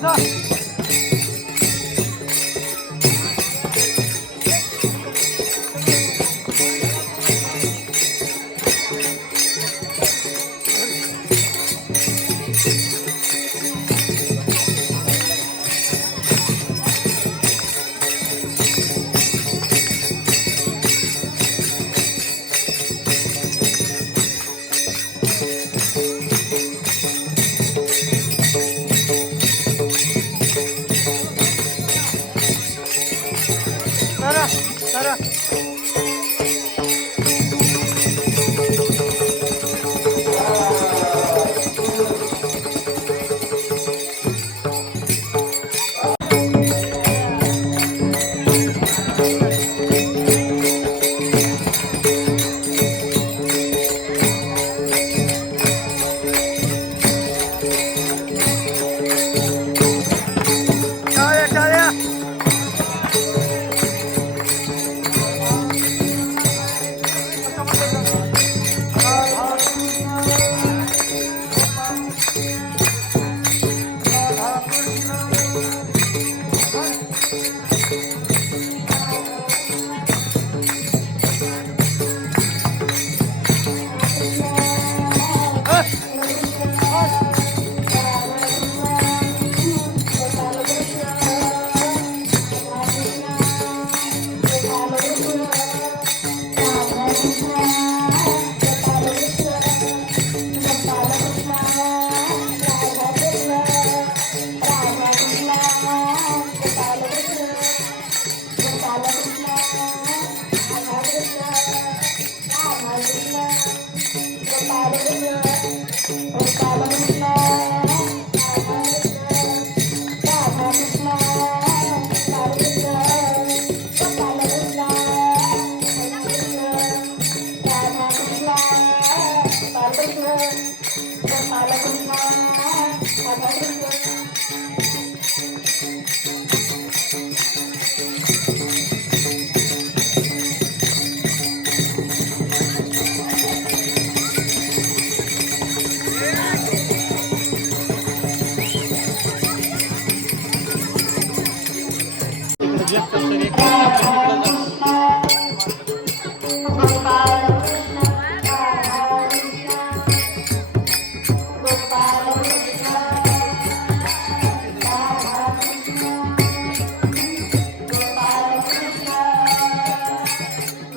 走。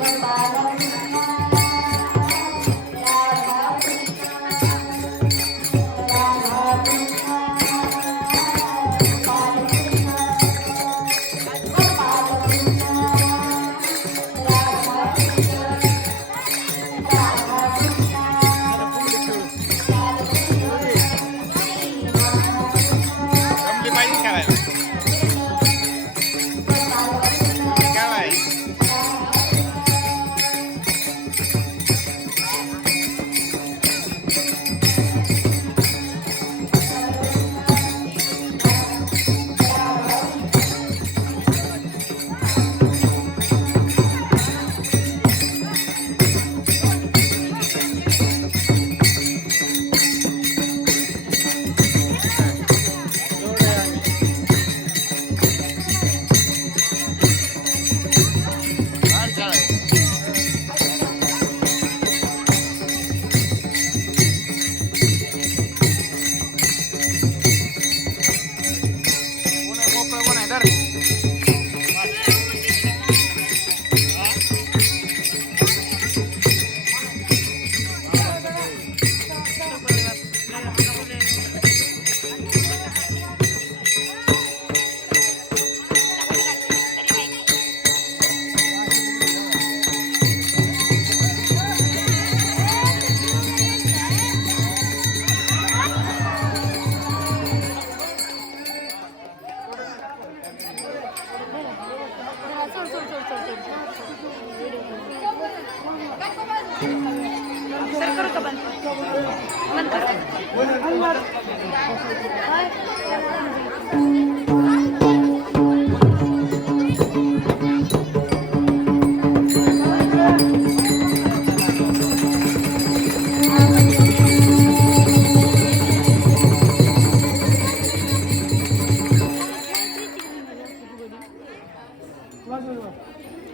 गोपाळ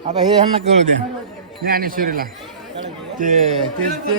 आता हे ह्यांना कळू द्या. ज्ञानेश्वरीला. ते ते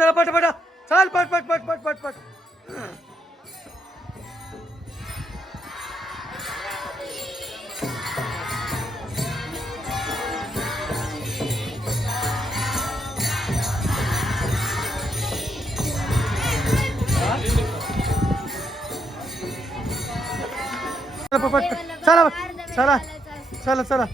चला पट पट. चल पट पट पट पट पट पट. चला पट चला चला चला चला चला.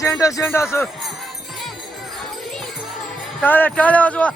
झेंडा झेंडा असं. टाळ्या टाळ्या वाजवा.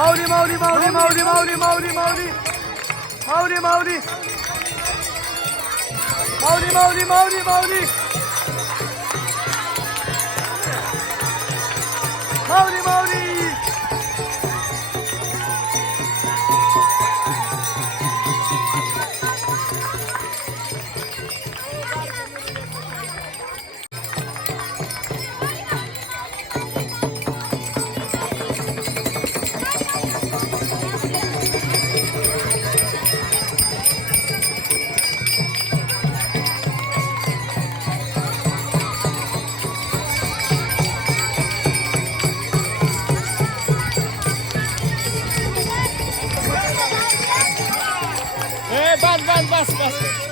माऊली माऊली माऊली माऊली माऊली माऊली माऊली माऊली माऊली. माऊली माऊली. माऊली माऊली माऊली माऊली. Bas bas.